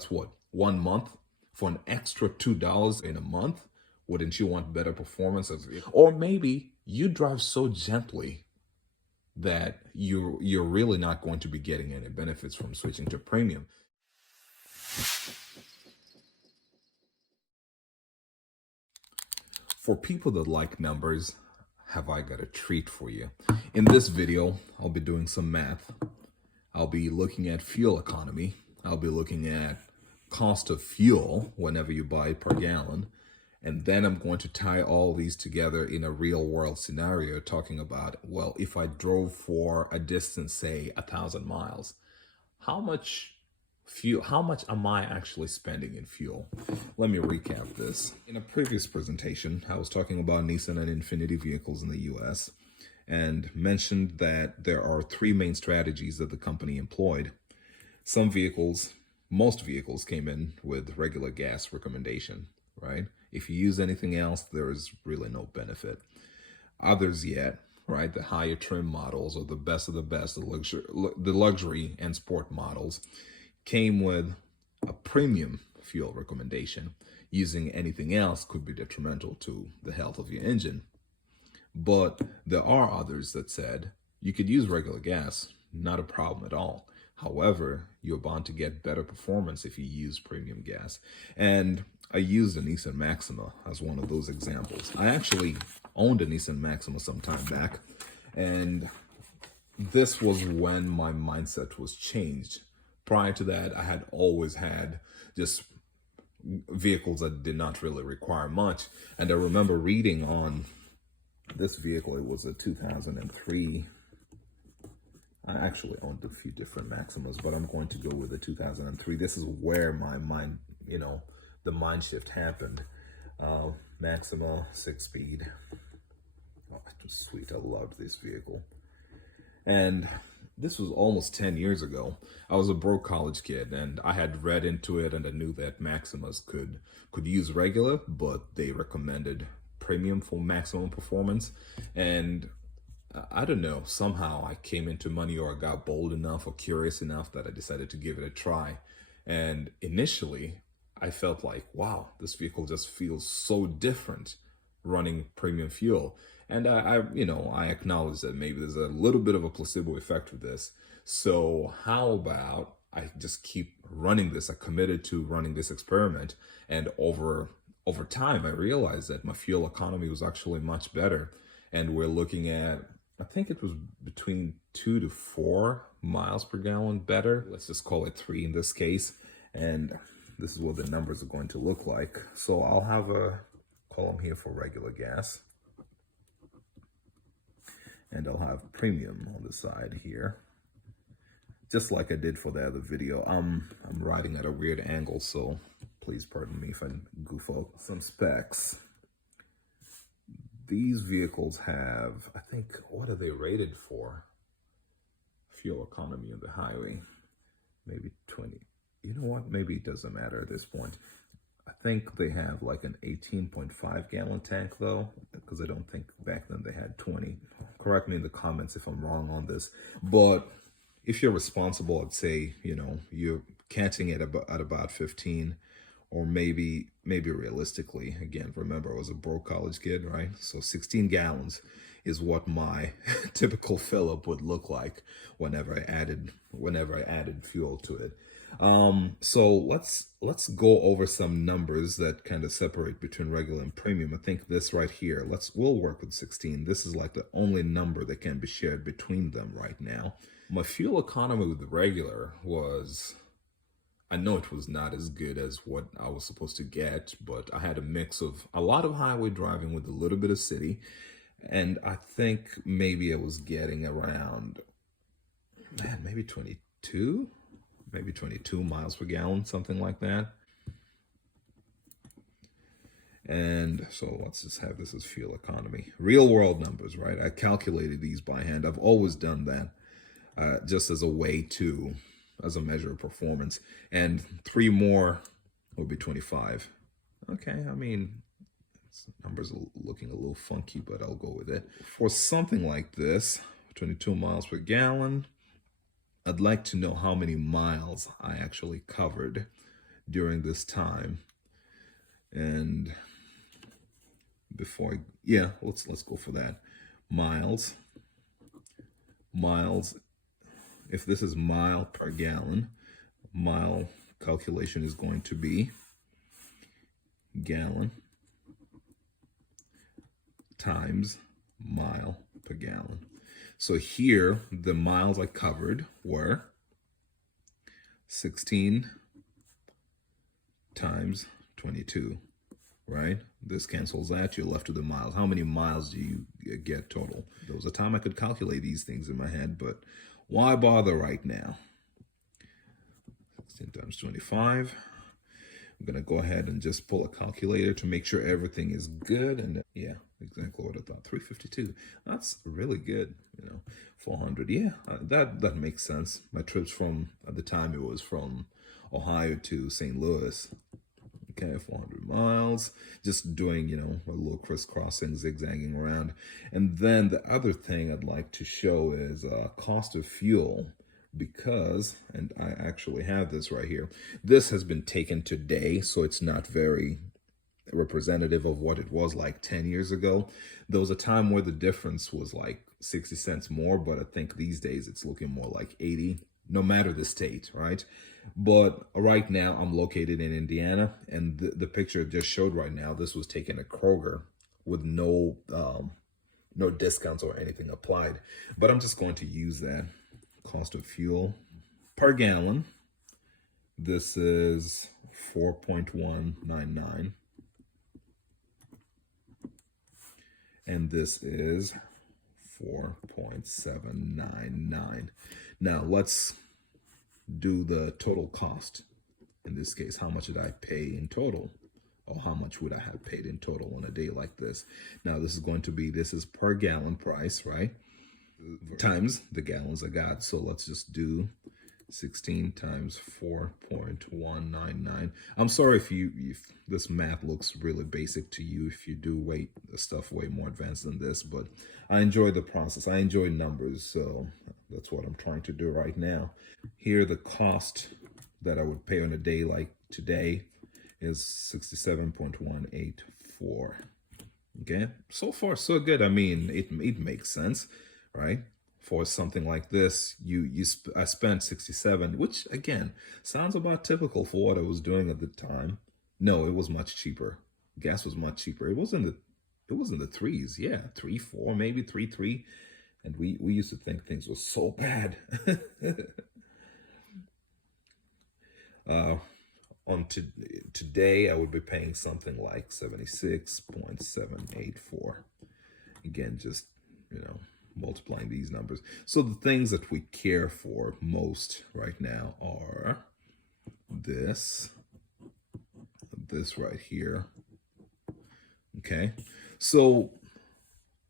that's what, 1 month for an extra $2 in a month. Wouldn't you want better performance? Or maybe you drive so gently that you're really not going to be getting any benefits from switching to premium. For people that like numbers, have I got a treat for you. In this video, I'll be doing some math. I'll be looking at fuel economy. I'll be looking at cost of fuel whenever you buy it per gallon. And then I'm going to tie all these together in a real world scenario, talking about, well, if I drove for a distance, say 1,000 miles, how much am I actually spending in fuel? Let me recap this. In a previous presentation, I was talking about Nissan and Infiniti vehicles in the US and mentioned that there are three main strategies that the company employed. Most vehicles came in with regular gas recommendation, right? If you use anything else, there is really no benefit. Others yet, right, the higher trim models or the best of the best, the luxury and sport models came with a premium fuel recommendation. Using anything else could be detrimental to the health of your engine. But there are others that said you could use regular gas, not a problem at all. However, you're bound to get better performance if you use premium gas. And I used a Nissan Maxima as one of those examples. I actually owned a Nissan Maxima some time back, and this was when my mindset was changed. Prior to that, I had always had just vehicles that did not really require much. And I remember reading on this vehicle, it was a 2003. I actually owned a few different Maximas, but I'm going to go with the 2003. This is where my mind, the mind shift happened. Maxima, 6-speed. Oh, it was sweet. I loved this vehicle. And this was almost 10 years ago. I was a broke college kid, and I had read into it, and I knew that Maximas could use regular, but they recommended premium for maximum performance. And I don't know, somehow I came into money, or I got bold enough or curious enough that I decided to give it a try. And initially, I felt like, wow, this vehicle just feels so different running premium fuel. And I acknowledge that maybe there's a little bit of a placebo effect with this. So how about I just keep running this? I committed to running this experiment, and over time, I realized that my fuel economy was actually much better. And we're looking at, I think it was between 2 to 4 miles per gallon better. Let's just call it 3 in this case. And this is what the numbers are going to look like. So I'll have a column here for regular gas, and I'll have premium on the side here, just like I did for the other video. I'm riding at a weird angle, so please pardon me if I goof out some specs. These vehicles have, I think, what are they rated for? Fuel economy on the highway, maybe 20. You know what? Maybe it doesn't matter at this point. I think they have like an 18.5 gallon tank though, because I don't think back then they had 20. Correct me in the comments if I'm wrong on this. But if you're responsible, I'd say, you're catching it at about 15. Or maybe realistically, again, remember I was a broke college kid, right? So 16 gallons is what my typical fill up would look like whenever I added fuel to it. So let's go over some numbers that kind of separate between regular and premium. I think this right here, we'll work with 16. This is like the only number that can be shared between them right now. My fuel economy with the regular was, I know it was not as good as what I was supposed to get, but I had a mix of a lot of highway driving with a little bit of city. And I think maybe I was getting around, maybe 22 miles per gallon, something like that. And so let's just have this as fuel economy. Real world numbers, right? I calculated these by hand. I've always done that just as a way to, as a measure of performance. And 3 more would be 25. Okay, I mean, numbers are looking a little funky, but I'll go with it. For something like this, 22 miles per gallon, I'd like to know how many miles I actually covered during this time. And let's go for that. Miles. If this is mile per gallon, mile calculation is going to be gallon times mile per gallon. So here, the miles I covered were 16 times 22, right? This cancels that. You're left with the miles. How many miles do you get total? There was a time I could calculate these things in my head, but why bother right now? 16 times 25. I'm going to go ahead and just pull a calculator to make sure everything is good. And yeah, exactly what I thought. 352. That's really good. 400. Yeah, that makes sense. My trips at the time, it was from Ohio to St. Louis. Okay, 400 miles. Just doing, a little crisscrossing, zigzagging around. And then the other thing I'd like to show is cost of fuel. Because, and I actually have this right here, this has been taken today, so it's not very representative of what it was like 10 years ago. There was a time where the difference was like 60 cents more, but I think these days it's looking more like 80, no matter the state, right? But right now I'm located in Indiana, and the picture just showed right now, this was taken at Kroger with no discounts or anything applied. But I'm just going to use that. Cost of fuel per gallon. This is 4.199. And this is 4.799. Now let's do the total cost. In this case, how much did I pay in total? Or how much would I have paid in total on a day like this? Now this is per gallon price, right? Times the gallons I got. So let's just do 16 times 4.199. I'm sorry if this math looks really basic to you, if you do stuff way more advanced than this, but I enjoy the process. I enjoy numbers, so that's what I'm trying to do right now. Here, the cost that I would pay on a day like today is 67.184. Okay, so far so good. I mean, it makes sense, right? For something like this, I spent 67, which again sounds about typical for what I was doing at the time. No, it was much cheaper. Gas was much cheaper. It was in the threes, yeah, 3.4, maybe 3.3, and we used to think things were so bad. Today, I would be paying something like 76.784. Again, just multiplying these numbers. So the things that we care for most right now are this right here. Okay, so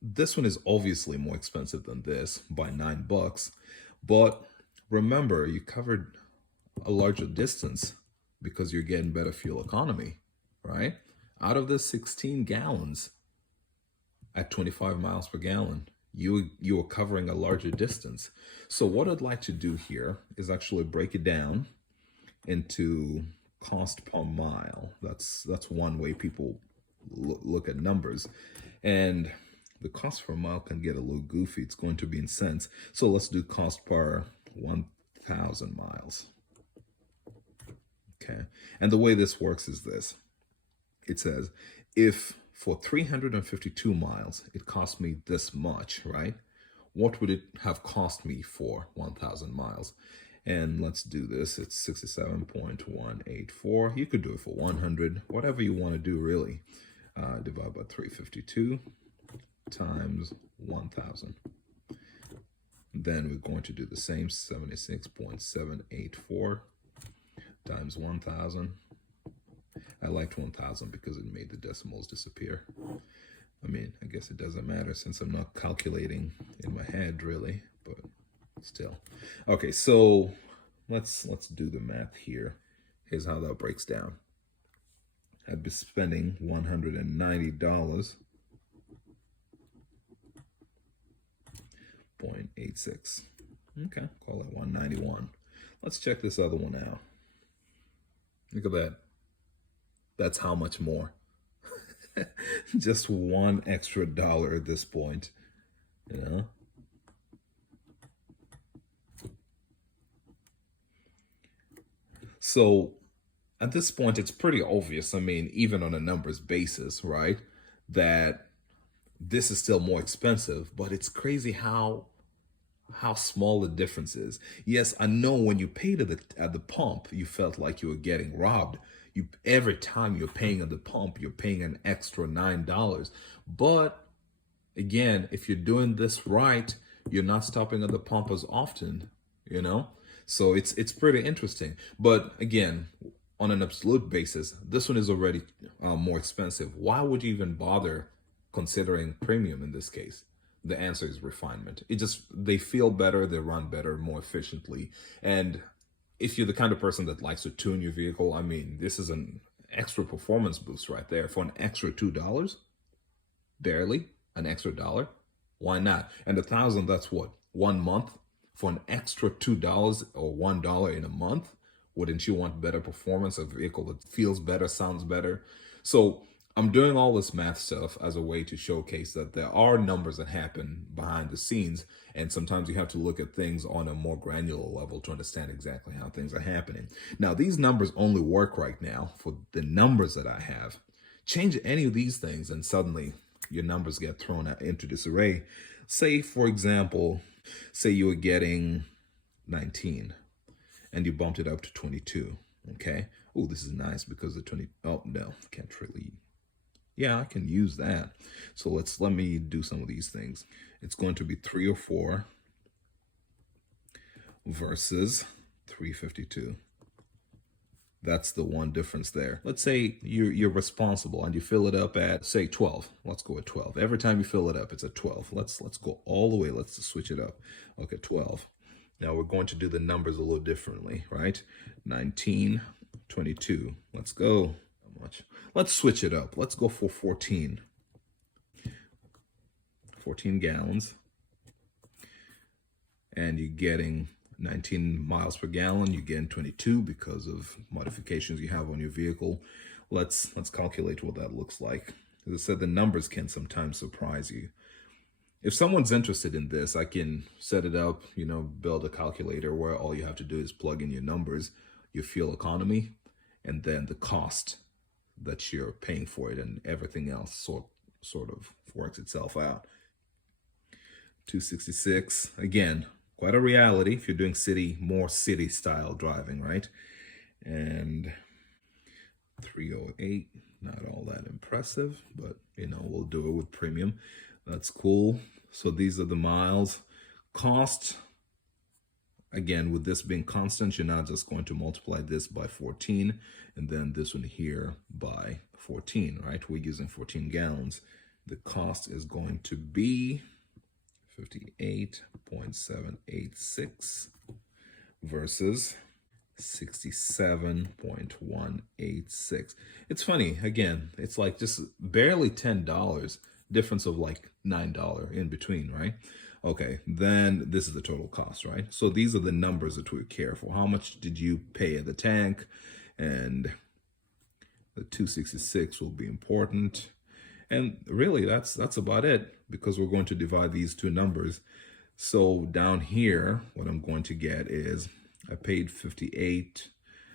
this one is obviously more expensive than this by $9, but remember, you covered a larger distance because you're getting better fuel economy, right? Out of the 16 gallons at 25 miles per gallon, you are covering a larger distance. So what I'd like to do here is actually break it down into cost per mile. That's one way people look at numbers. And the cost per mile can get a little goofy. It's going to be in cents. So let's do cost per 1,000 miles. Okay. And the way this works is this. It says, if for 352 miles, it cost me this much, right? What would it have cost me for 1,000 miles? And let's do this. It's 67.184. You could do it for 100, whatever you want to do, really. Divide by 352 times 1,000. Then we're going to do the same, 76.784 times 1,000. I liked 1,000 because it made the decimals disappear. I mean, I guess it doesn't matter since I'm not calculating in my head really, but still. Okay, so let's do the math here. Here's how that breaks down. I'd be spending $190.86. Okay, call it 191. Let's check this other one out. Look at that. That's how much more. Just one extra dollar at this point, you know? So at this point, it's pretty obvious. I mean, even on a numbers basis, right? That this is still more expensive, but it's crazy how small the difference is. Yes, I know when you paid at the pump, you felt like you were getting robbed. You every time you're paying at the pump, you're paying an extra $9. But again, if you're doing this right, you're not stopping at the pump as often, you know? So it's pretty interesting. But again, on an absolute basis, this one is already more expensive. Why would you even bother considering premium in this case? The answer is refinement. It just, they feel better, they run better, more efficiently. And if you're the kind of person that likes to tune your vehicle, I mean, this is an extra performance boost right there for an extra $2, barely an extra dollar. Why not? And 1,000, that's what, 1 month for an extra $2 or $1 in a month. Wouldn't you want better performance, a vehicle that feels better, sounds better? So I'm doing all this math stuff as a way to showcase that there are numbers that happen behind the scenes, and sometimes you have to look at things on a more granular level to understand exactly how things are happening. Now, these numbers only work right now for the numbers that I have. Change any of these things and suddenly your numbers get thrown out into disarray. Say, for example, say you were getting 19 and you bumped it up to 22, okay? Oh, this is nice because the 20, oh no, can't really, yeah, I can use that. So let me do some of these things. It's going to be 304 versus 352. That's the one difference there. Let's say you're responsible and you fill it up at, say, 12. Let's go at 12. Every time you fill it up, it's at 12. Let's go all the way. Let's just switch it up. Okay, 12. Now we're going to do the numbers a little differently, right? 19, 22. Let's go. How much? Let's switch it up. Let's go for 14. 14 gallons. And you're getting 19 miles per gallon. You're getting 22 because of modifications you have on your vehicle. Let's calculate what that looks like. As I said, the numbers can sometimes surprise you. If someone's interested in this, I can set it up, you know, build a calculator where all you have to do is plug in your numbers, your fuel economy, and then the cost that you're paying for it, and everything else sort of works itself out. 266, again, quite a reality if you're doing more city style driving, right? And 308, not all that impressive, but you know, we'll do it with premium. That's cool. So these are the miles. Cost, again, with this being constant, you're not just going to multiply this by 14 and then this one here by 14, right? We're using 14 gallons. The cost is going to be 58.786 versus 67.186. It's funny, again, it's like just barely $10, difference of like $9 in between, right? Okay, then this is the total cost, right? So these are the numbers that we care for. How much did you pay at the tank? And the 266 will be important. And really, that's about it, because we're going to divide these two numbers. So down here, what I'm going to get is I paid 58.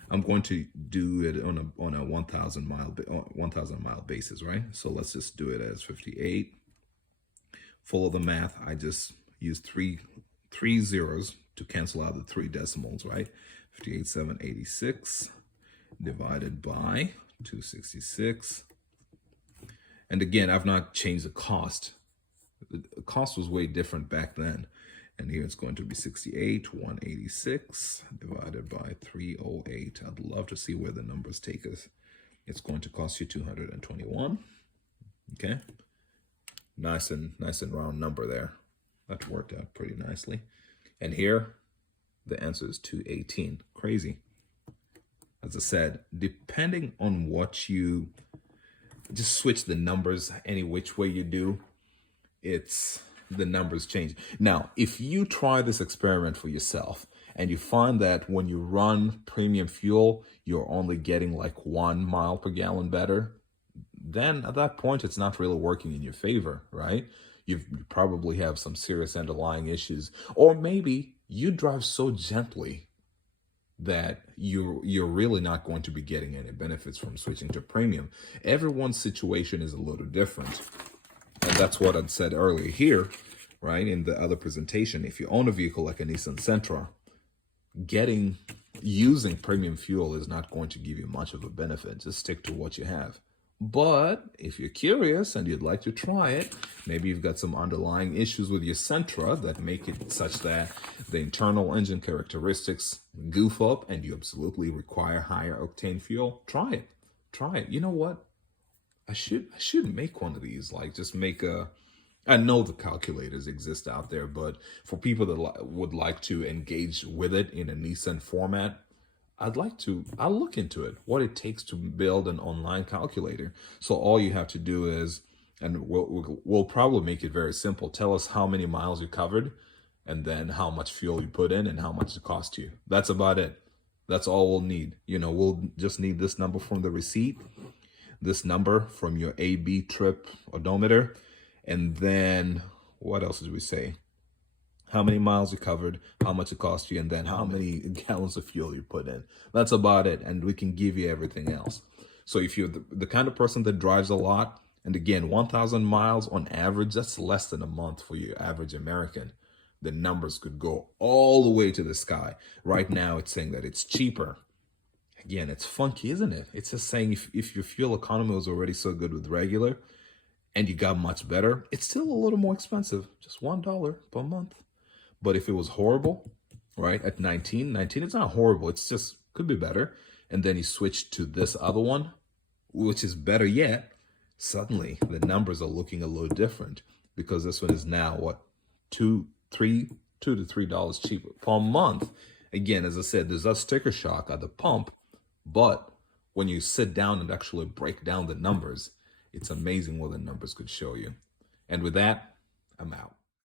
I'm going to do it on a 1,000 mile basis, right? So let's just do it as 58. Follow the math. I just used three zeros to cancel out the 3 decimals, right? 58,786 divided by 266. And again, I've not changed the cost. The cost was way different back then. And here it's going to be 68,186 divided by 308. I'd love to see where the numbers take us. It's going to cost you 221. Okay. Nice and round number there. That worked out pretty nicely. And here, the answer is 218. Crazy. As I said, depending on what you just switch the numbers any which way you do, the numbers change. Now, if you try this experiment for yourself and you find that when you run premium fuel, you're only getting like 1 mile per gallon better, then at that point, it's not really working in your favor, right? You probably have some serious underlying issues. Or maybe you drive so gently that you're really not going to be getting any benefits from switching to premium. Everyone's situation is a little different. And that's what I'd said earlier here, right? In the other presentation, if you own a vehicle like a Nissan Sentra, using premium fuel is not going to give you much of a benefit. Just stick to what you have. But if you're curious and you'd like to try it, maybe you've got some underlying issues with your Sentra that make it such that the internal engine characteristics goof up and you absolutely require higher octane fuel, try it. Try it. You know what? I should make one of these. Like, just make a. I know the calculators exist out there, but for people that would like to engage with it in a Nissan format, I'll look into it, what it takes to build an online calculator. So all you have to do is, and we'll probably make it very simple. Tell us how many miles you covered, and then how much fuel you put in and how much it cost you. That's about it. That's all we'll need. We'll just need this number from the receipt, this number from your AB trip odometer, and then what else did we say? How many miles you covered, how much it cost you, and then how many gallons of fuel you put in. That's about it, and we can give you everything else. So if you're the kind of person that drives a lot, and again, 1,000 miles on average, that's less than a month for your average American. The numbers could go all the way to the sky. Right now, it's saying that it's cheaper. Again, it's funky, isn't it? It's just saying if your fuel economy was already so good with regular, and you got much better, it's still a little more expensive, just $1 per month. But if it was horrible, right, at 19, it's not horrible. It's just could be better. And then you switch to this other one, which is better yet. Suddenly, the numbers are looking a little different because this one is now, what, $2 to $3 cheaper per month. Again, as I said, there's a sticker shock at the pump. But when you sit down and actually break down the numbers, it's amazing what the numbers could show you. And with that, I'm out.